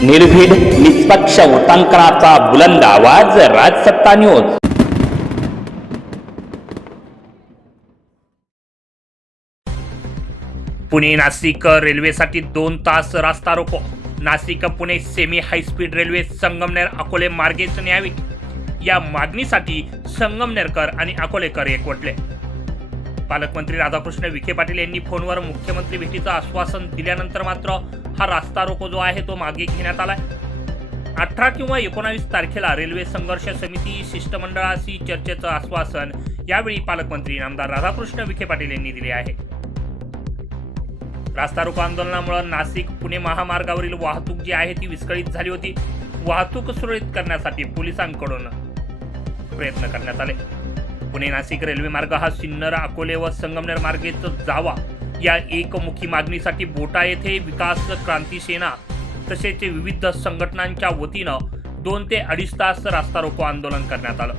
निर्भीड निष्पक्ष उटंकनाचा बुलंद आवाज, राजसत्ता न्यूज। पुणे नाशिक रेल्वेसाठी 2 तास रास्ता रोको। Nashik Pune semi high speed railway Sangamner Akole मार्गेच न्यावी या मागणीसाठी संगमनेरकर आणि अकोलेकर एकवटले। पालकमंत्री राधाकृष्ण विखे पाटील यांनी फोनवर मुख्यमंत्री भेटीचं आश्वासन दिल्यानंतर मात्र हा रास्ता रोको जो आहे तो मागे घेण्यात आलाय। 18 किंवा 19 तारखेला रेल्वे संघर्ष समिती शिष्टमंडळाशी चर्चेचं आश्वासन यावेळी पालकमंत्री आमदार राधाकृष्ण विखे पाटील यांनी दिले आहे। रास्ता रोको आंदोलनामुळे नाशिक पुणे महामार्गावरील वाहतूक जी आहे ती विस्कळीत झाली होती। वाहतूक सुरळीत करण्यासाठी पोलिसांकडून प्रयत्न करण्यात आले। पुणे नाशिक रेल्वे मार्ग हा सिन्नर अकोले व संगमनेर मार्गेच जावा या एकमुखी मागणीसाठी बोटा येथे विकास क्रांती सेना तसेच विविध संघटनांच्या वतीनं 2 ते 2.5 तास रास्ता रोको आंदोलन करण्यात आलं।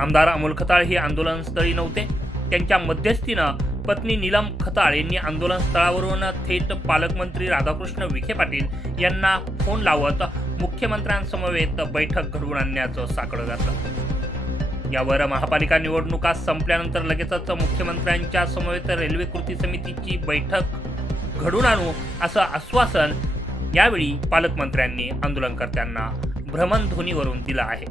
आमदार अमोल खताळ हे आंदोलनस्थळी नव्हते। त्यांच्या मध्यस्थीनं पत्नी नीलम खताळ यांनी आंदोलन स्थळावरून थेट पालकमंत्री राधाकृष्ण विखे पाटील यांना फोन लावत मुख्यमंत्र्यांसमवेत बैठक घडवून आणण्याचं साकडं घातलं। यावर महापालिका निवडणुका संपल्यानंतर लगेचच मुख्यमंत्र्यांच्या समवेत रेल्वे कृती समितीची बैठक घडून आणू असं आश्वासन यावेळी पालकमंत्र्यांनी आंदोलनकर्त्यांना भ्रमणध्वनीवरून दिलं आहे।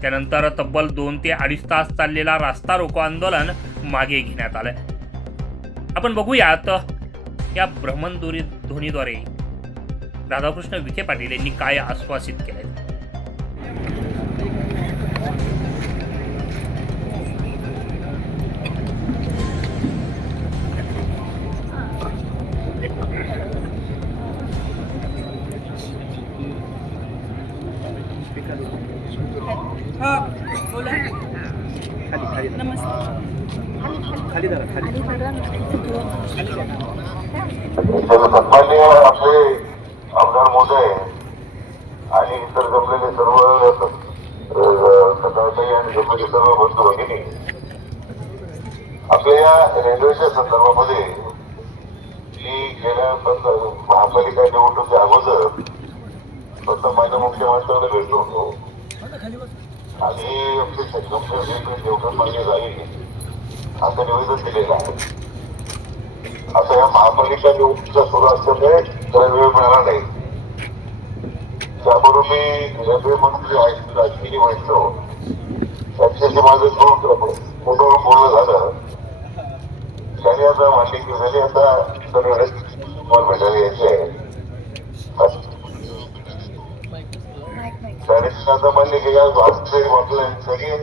त्यानंतर तब्बल 2 ते 2.5 तास चाललेला रास्ता रोको आंदोलन मागे घेण्यात आलंय। आपण बघूयात या भ्रमणध्वनीद्वारे राधाकृष्ण विखे पाटील यांनी काय आश्वासित केलंय। बोला। नमस्ते। सन्माननीय आपले आमदार महोदय आणि इतर जमलेले सर्व सदाताई आणि जमलेले सर्व बंधू भगिनी, आपल्या या रेल्वेच्या संदर्भामध्ये मी गेल्या महापालिका निवडणुकीच्या अगोदर सन्माननीय मुख्यमंत्र्यांना भेटलो होतो आणि आमची संगमनेर रेल्वे देवघर मार्गे जाईल असं निवेदन दिलेलं आहे। आता या महापालिका निवडणुका सुरू असल्यामुळे त्याला वेळ मिळाला नाही। त्यामुळे मी रेल्वे मंत्री राजकीय म्हटलो त्यांच्याशी माझं फोनवर बोलणं झालं। त्याने आता मांडणी झाली, आता सर्व भेटायला यायचे आहे। त्याने आता मान्य केल्या वाटलं सगळे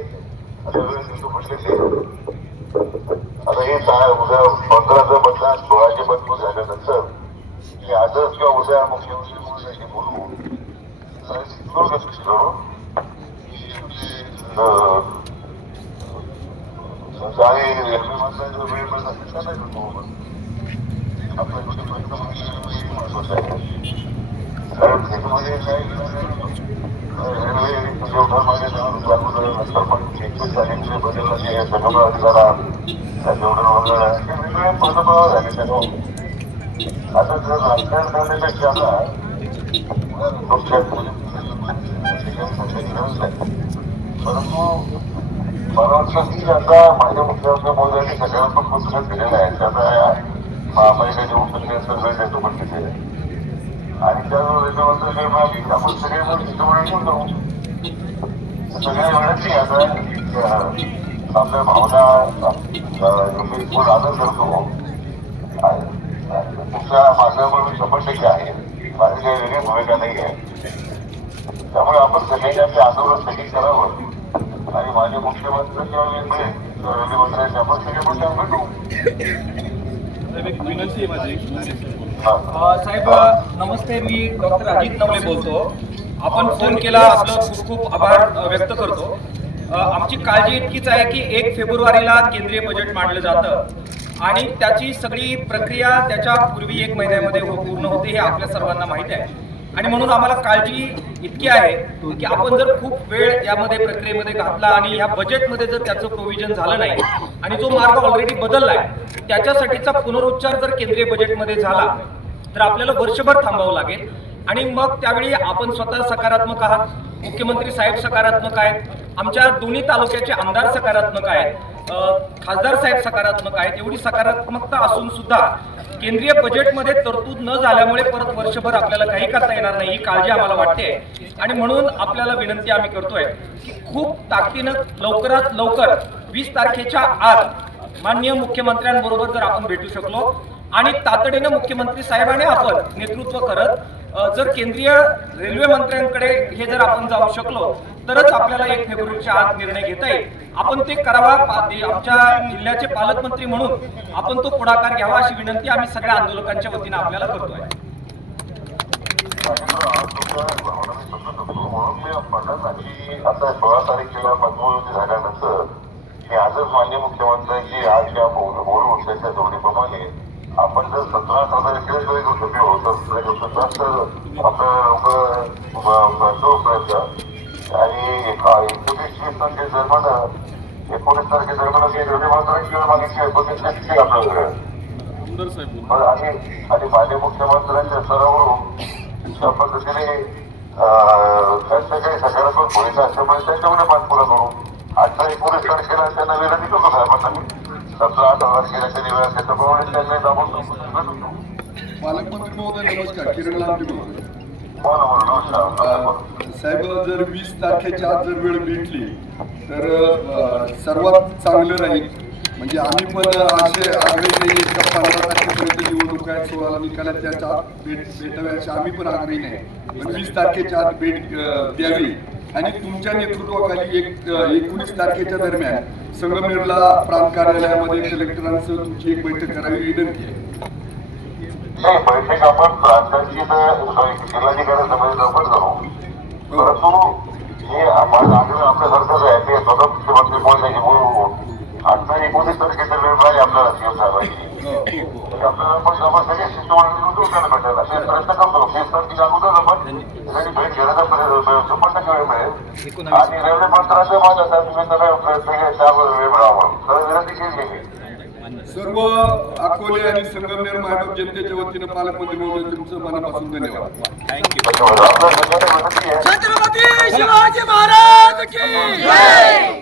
आता हे उद्या 15चं मतदान 16चे मतदान झाल्यानंतर मी आजच किंवा उद्या मुख्यमंत्री महोदयांशी बोलू आणि रेल्वे मंत्र्यांचा वेळ मिळत असेल तर नाही आपल्या महत्वाचं आहे। कारण त्याच्यामध्ये काय रेल्वे देवघरमध्ये जाऊन बदलला संगम अधिकारा निवडून वेगवेगळे पदभाव झाले त्यामुळे आता जर राजकारण करण्यापेक्षा परंतु मला वाटतं की आता माझ्या मुख्यमंत्री महोदयांनी सकारात्मक पुस्तक दिलेलं आहे। त्याचा महापालिका निवडणुकीनंतर वेळ देतो पण तिथे आणि त्या रेल्वे मंत्री मिळाली आपण सगळे घेऊन जाऊ। सगळ्या वेळाची आता आपल्या भावना आदर करतो। तुमच्या मागण्यावर मी 100% आहे, माझी काही वेगळी भूमिका नाही आहे। त्यामुळे आपण सगळ्यांनी आपले आंदोलन स्थगित करावं आणि माझे मुख्यमंत्री किंवा रेल्वे मंत्र्यांनी आपण सगळे मंडळ भेटू। साहेब नमस्ते, मी डॉक्टर अजित नवले बोलतो। आपण फोन केला, आपलं खूप खूप आभार व्यक्त करतो। आमची काळजी इतकीच आहे की 1 फेब्रुवारीला केंद्रीय बजेट मांडलं जातं आणि त्याची सगळी प्रक्रिया त्याच्या पूर्वी 1 महिन्यामध्ये पूर्ण होते हे आपल्या सर्वांना माहीत आहे। आणि म्हणून आम्हाला काळजी इतकी आहे की आपण जर खूप वेळ यामध्ये प्रक्रियेमध्ये घातला आणि या बजेटमध्ये जर त्याचं प्रोव्हिजन झालं नाही आणि जो मार्ग ऑलरेडी बदललाय त्याच्यासाठीचा पुनरुच्चार जर केंद्रीय बजेटमध्ये झाला तर आपल्याला वर्षभर थांबावं लागेल। आणि मग त्यावेळी आपण स्वतः सकारात्मक आहात, मुख्यमंत्री साहेब सकारात्मक आहेत, आमच्या दोन्ही तालुक्याचे आमदार सकारात्मक आहेत, खासदार साहेब सकारात्मक आहेत. एवढी सकारात्मकता असून सुद्धा केंद्रीय बजेटमध्ये तरतूद न झाल्यामुळे परत वर्षभर आपल्याला काही करता येणार नाही, ही काळजी आम्हाला वाटते. आणि म्हणून आपल्याला विनंती आम्ही करतोय की खूप ताकदीनं लवकरात लवकर 20 तारखेच्या आत माननीय मुख्यमंत्र्यांबरोबर जर आपण भेटू शकलो आणि तातडीनं मुख्यमंत्री साहेबांनी आपण नेतृत्व करत जर केंद्रीय रेल्वे मंत्र्यांकडे हे जर आपण जाऊ शकलो तरच आपल्याला 1 फेब्रुवारीच्या आत निर्णय घेता येईल. आपण ते करावा. आमच्या जिल्ह्याचे पालकमंत्री म्हणून आपण तो पुढाकार घ्यावा अशी विनंती आम्ही सगळ्या आंदोलकांच्या वतीनं आपल्याला करतोय. म्हणून मी म्हणत आणि आता 16 तारखेला पद्मविभूषण झाल्यानंतर मी आजच माननीय मुख्यमंत्र्यांची आज या बोलून त्याच्या जोडीप्रमाणे आपण जर 17-18 तारखेला जरी करू आपलं आणि 19 तारखे दरम्यान 19 तारखे दरम्यान रेल्वे मंत्र्यांची मागितली 29 आपल्याकडे आणि माननीय मुख्यमंत्र्यांच्या स्तरावरून त्या पद्धतीने त्यांच्या काही सकारात्मक भूमिका असल्यामुळे त्याच्यामध्ये पाठपुरा करू. 18-19 तारखेला त्यांना विनंती करतो साहेबांना मी 17-18 तारखेला त्यांनी वेळ त्याच्याप्रमाणे त्यांना दाबून पालकमंत्री महोदय नमस्कार. किरण लांबे महोदय. नमस्कार साहेब, जर 20 तारखेच्या आत जर वेळ भेटली तर सर्वात चांगलं राहील. म्हणजे आम्ही पण असे आग्रही नाही का 15 तारखेपर्यंत निवडणूक आहे, 16ला निकालात त्याच्या आत भेटाव्या असे आम्ही पण आग्रही नाही. पण 20 तारखेच्या आत भेट द्यावी आणि तुमच्या नेतृत्वाखाली 19 तारखेच्या दरम्यान संगमेरला प्रांत कार्यालयामध्ये कलेक्टरांसह तुमची एक बैठक करावी विनंती आहे. नाही, बैठक आपण प्रांतांची जिल्हाधिकारी समिती लवकर करू. परंतु हे आपण आपल्या सरकारचं आहे ते स्वतः मुख्यमंत्री बोलण्याची बोलून आता 19 तारखेच्या वेळ आहे आपल्याला सीएम साहेबांची आपल्याला पण आपण सगळे शिष्टमंडळी भेटायला असे प्रयत्न करतो. 20 तारखेच्या अगोदर आपण त्यांनी भेट घेण्याचा 100% वेळ मिळेल आणि रेल्वे मंत्र्यांच्या माझ्या तुम्ही सगळे त्यावर वेळ मिळावा तर विनंती केली. सर्व अकोले आणि संगमनेर मायबाप जनतेच्या वतीनं पालकमंत्री महोदय तुमचं मनापासून धन्यवाद. आपल्या सगळ्यांना विनंती आहे छत्रपती शिवाजी महाराज की जय.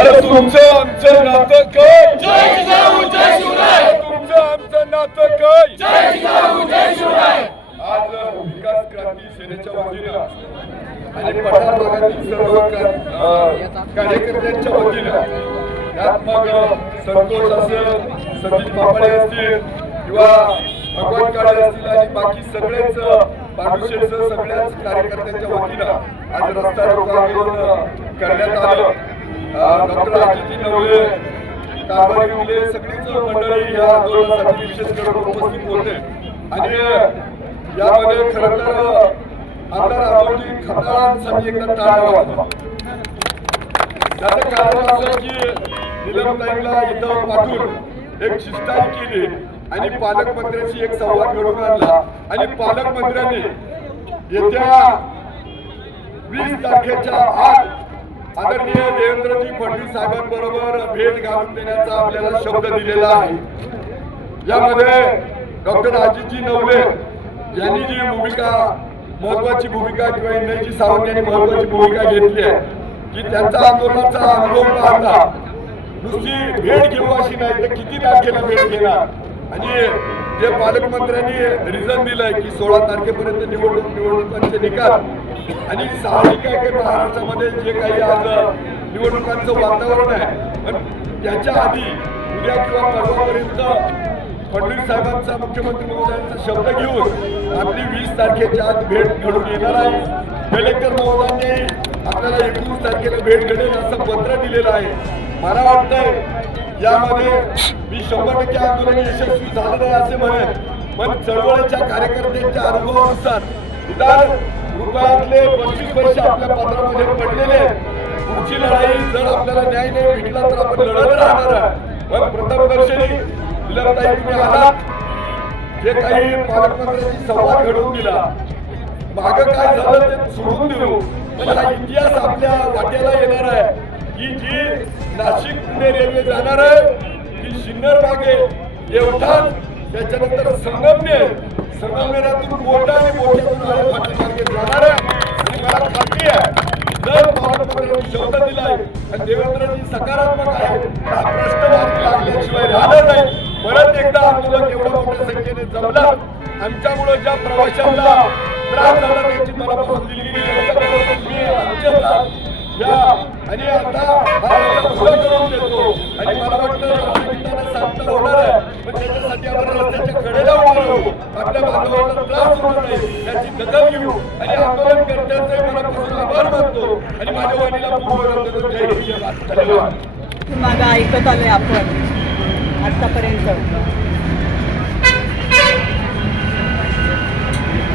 अरे तुमचं आमचं नातं काय? जय जिजाऊ जय शिवराय. तुमचं आमचं नातं काय? जय जिजाऊ जय शिवराय. आज विकास क्रांती सेनेच्या वतीनं आणि पठार भागातील सर्व कार्यकर्त्यांच्या वतीनं त्यात मग संतोष असेल, सतीश बापाळे असतील किंवा भगवान काळे असतील आणि बाकी सगळेच पांडुशेठसह सगळ्याच कार्यकर्त्यांच्या वतीनं आज रस्ता रोको आंदोलन करण्यात आलं. डॉक्टर अजित नवले, कारभारी मुले सगळीच मंडळी या आंदोलनासाठी विशेष करून उपस्थित होते आणि यामध्ये खरं तर आमदार रामोजी खताळांसाठी एकदा टाळा वाजवा. त्याचं कारण असं की निलमताईला इथं पाठवून एक शिष्टाई केली आणि पालकमंत्र्यांशी एक संवाद घडवून आणला आणि पालकमंत्र्यांनी येत्या 20 तारखेच्या आत आदरणीय देवेंद्रजी फडणवीस साहेबांबरोबर भेट घालून देण्याचा आपल्याला शब्द दिलेला आहे. यामध्ये डॉक्टर अजितजी नवले यांनी जी भूमिका महत्वाची भूमिका किंवा इंद्रजी सावंत यांनी महत्वाची भूमिका घेतली आहे की त्यांचा आंदोलनाचा अनुभव पाहता नुसती भेट घेऊ अशी नाही तर किती तारखेला भेट घेणार आणि जे पालकमंत्र्यांनी रिझन दिलंय की 16 तारखेपर्यंत निवडणुकांचे निकाल आणि साहजिक आहे की महाराष्ट्रामध्ये जे काही आज निवडणुकांचं वातावरण आहे पण त्याच्या आधी उद्या किंवा परवापर्यंत फडणवीस साहेबांचा मुख्यमंत्री महोदयांचा शब्द घेऊन आपली 20 तारखेच्या आत भेट घडून येणार आहे. कलेक्टर महोदयांनी आपल्याला 19 तारखेला भेट घडेल असं पत्र दिलेलं आहे. मला वाटतंय यामध्ये मी 100% आंदोलन यशस्वी झालं नाही असे म्हणेन, पण चळवळीच्या कार्यकर्त्यांच्या अनुभवानुसार निदान रुपयातले 25 पैसे आपल्या पत्रामध्ये पडलेले आहेत. पुढची लढाई जर आपल्याला न्याय नाही भेटला तर आपण लढत राहणार आहे. पण प्रथमदर्शनी निलमताई तुम्ही आलात, जे काही पालकमंत्र्यांनी संवाद घडवून दिला, मागं काय झालं ते सोडून देऊ, पण हा इतिहास आपल्या वाट्याला येणार आहे की जी नाशिक पुणे रेल्वे जाणार आहे की शिन्नर मागे देवठाण, त्याच्यानंतर संगमनेरातून मोठा आणि मोठ्यातून आळे फाटे जाणार आहे. आणि मला खात्री आहे जर पालकमंत्र्यांनी शब्द दिलाय आणि देवेंद्रजी सकारात्मक आहे, हा प्रश्न मार्गी लागल्याशिवाय राहणार नाही. परत एकदा आंदोलन एवढ्या मोठ्या संख्येने जमलं, आमच्यामुळे ज्या प्रवाशांना त्रास झाला त्याची मनापासून दिलगिरी व्यक्त करतो मी आमच्या आणि आता हा रस्ता खुला करून देतो. आणि मला वाटतं रस्त्याला सांगता होणार आहे, पण त्याच्यासाठी आपण रस्त्याच्या कडेला उभं राहू, आपल्या बांधवांना त्रास होणार नाही याची दखल घेऊ आणि आंदोलन करण्याचे मनापासून आभार मानतो आणि माझ्या वाणीला पूर्ण करतो. जय हिंद, जय भारत. धन्यवाद. मागं ऐकत आलोय आपण आतापर्यंत.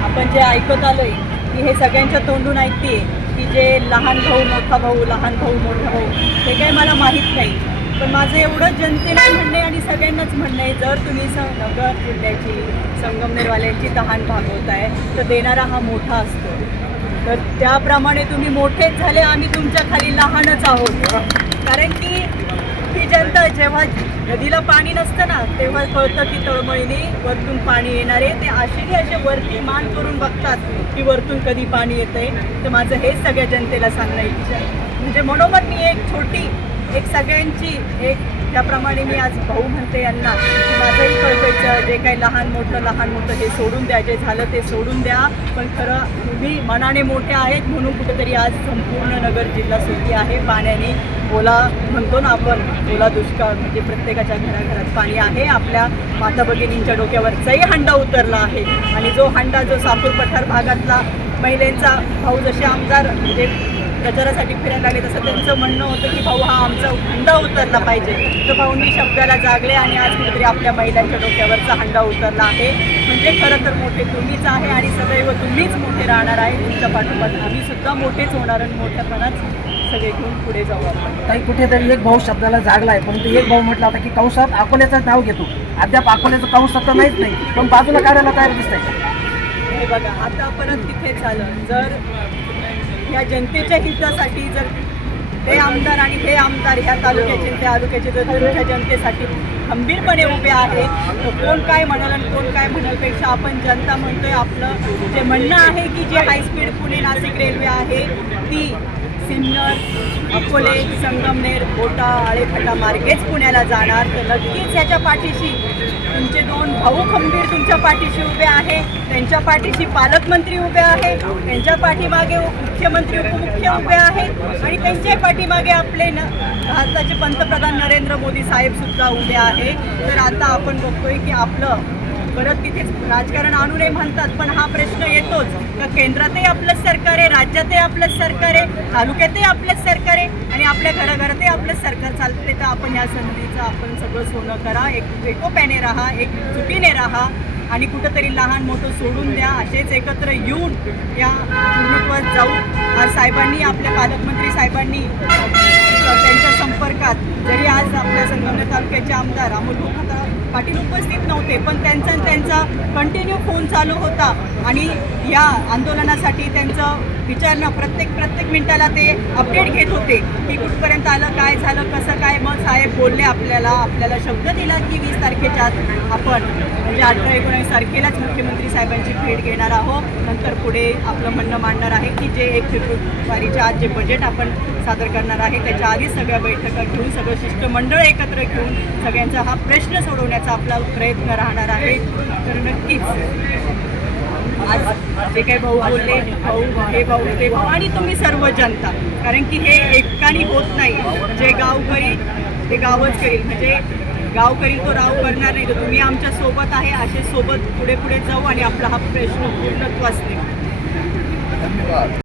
आपण जे ऐकत आलोय की हे सगळ्यांच्या तोंडून ऐकते की जे लहान भाऊ मोठा भाऊ, लहान भाऊ मोठा भाऊ, हे काही मला माहीत नाही. पण माझं एवढं जनतेला म्हणणं आहे आणि सगळ्यांनाच म्हणणं आहे, जर तुम्ही नगर जिल्ह्याची संगमनेरवाल्यांची तहान भागवताय तर देणारा हा मोठा असतो. तर त्याप्रमाणे तुम्ही मोठेच झाले, आम्ही तुमच्या खाली लहानच आहोत. कारण की ही जनता जेव्हा नदीला पाणी नसतं ना तेव्हा कळतं की तळमळीने वरतून पाणी येणारे ते असे वरती मान करून बघतात की वरतून कधी पाणी येतंय. तर माझं हेच सगळ्या जनतेला सांगणं इच्छा आहे. म्हणजे मनोमत मी एक सगळ्यांची त्याप्रमाणे मी आज भाऊ म्हणते यांना की माझंही कळकळीचं जे काही लहान मोठं हे सोडून द्या, जे झालं ते सोडून द्या. पण खरं तुम्ही मनाने मोठे आहेत म्हणून कुठेतरी आज संपूर्ण नगर जिल्हा सुखी आहे. पाण्याने ओला म्हणतो ना आपण, ओला दुष्काळ म्हणजे प्रत्येकाच्या घराघरात पाणी आहे. आपल्या माता भगिनींच्या डोक्यावरचाही हंडा उतरला आहे. आणि जो हंडा जो सापूर पठार भागातला महिलांचा भाऊ जसे आमदार म्हणजे प्रचारासाठी फिरायला लागले तसं त्यांचं म्हणणं होतं की भाऊ हा आमचा हंडा उतरला पाहिजे. तर भाऊंनी शब्दाला जागले आणि आज कुठेतरी आपल्या महिलांच्या डोक्यावरचा हंडा उतरला आहे. म्हणजे खरं तर मोठे तुम्हीच आहे आणि सदैव तुम्हीच मोठे राहणार आहे. तुमच्या पाठोपाठ आम्ही सुद्धा मोठेच होणार आणि मोठ्यापणाच सगळे घेऊन पुढे जाऊ आपण. काही कुठेतरी एक भाऊ शब्दाला जागला आहे, परंतु एक भाऊ म्हटला होता की कंसात अकोल्याचं नाव घेतो. अद्याप अकोल्याचं कंस तर नाहीच नाही, पण बाजूला काढायला तयार दिसतंय. हे बघा आता परत तिथेच आलं. जर ह्या जनतेच्या हितासाठी जर ते आमदार आणि हे आमदार ह्या तालुक्याचे त्या तालुक्याचे जर तुमच्या जनतेसाठी खंबीरपणे उभे आहेत तर कोण काय म्हणाल आणि कोण काय म्हणालपेक्षा आपण जनता म्हणतोय आपलं जे म्हणणं आहे की जे हायस्पीड पुणे नाशिक रेल्वे आहे ती सिन्नर, अकोले, संगमनेर, कोटा, आळेफाटा मार्गेच पुण्याला जाणार. तर नक्कीच ह्याच्या पाठीशी तुमचे दोन भाऊ खंबीर तुमच्या पाठीशी उभे आहे. त्यांच्या पाठीशी पालकमंत्री उभे आहे, त्यांच्या पाठीमागे मुख्यमंत्री उपमुख्य उभे आहेत आणि त्यांच्या पाठीमागे आपले भारताचे पंतप्रधान नरेंद्र मोदी साहेब सुद्धा उभे आहे. तर आता आपण बघतोय की आपलं परत तिथेच राजकारण आणू नये म्हणतात, पण हा प्रश्न येतोच का केंद्रातही आपलंच सरकार आहे, राज्यातही आपलंच सरकार आहे, तालुक्यातही आपलंच सरकार आहे आणि आपल्या घराघरातही आपलंच सरकार चालते. तर आपण या संधीचं आपण सगळं सोनं करा, एक एकोप्याने राहा, एकजुटीने राहा आणि कुठंतरी लहान मोठं सोडून द्या. असेच एकत्र येऊन या पूर्णत्वात जाऊ. आज साहेबांनी आपल्या पालकमंत्री साहेबांनी त्यांच्या संपर्कात जरी आज आपल्या संगमनेर तालुक्याचे आमदार अमोल पाटील उपस्थित नव्हते पण त्यांचा कंटिन्यू फोन चालू होता आणि या आंदोलनासाठी त्यांचं विचारणं प्रत्येक मिनिटाला ते अपडेट घेत होते की कुठपर्यंत आलं, काय झालं, कसं काय. मग साहेब बोलले आपल्याला शब्द दिला की 20 तारखेच्या आपण म्हणजे 18-19 तारखेलाच मुख्यमंत्री साहेबांची भेट घेणार आहोत. नंतर पुढे आपलं म्हणणं मांडणार आहे की जे 1 फेब्रुवारीच्या आज जे बजेट आपण सादर करणार आहे त्याच्या आधी सगळ्या बैठका घेऊन सगळं शिष्टमंडळ एकत्र घेऊन सगळ्यांचा हा प्रश्न सोडवण्याचा आपला प्रयत्न राहणार आहे. तर नक्कीच आज जे काही भाऊ बोलले, हे भाऊ ते भाऊ आणि तुम्ही सर्व जनता, कारण की हे एकाने होत नाही. जे गाव करील ते गावच करील, म्हणजे गाव करील तो राव करणार नाही. तर तुम्ही आमच्या सोबत आहे, असे सोबत पुढे जाऊ आणि आपला हा प्रश्न पूर्णत्वास नेऊ. धन्यवाद.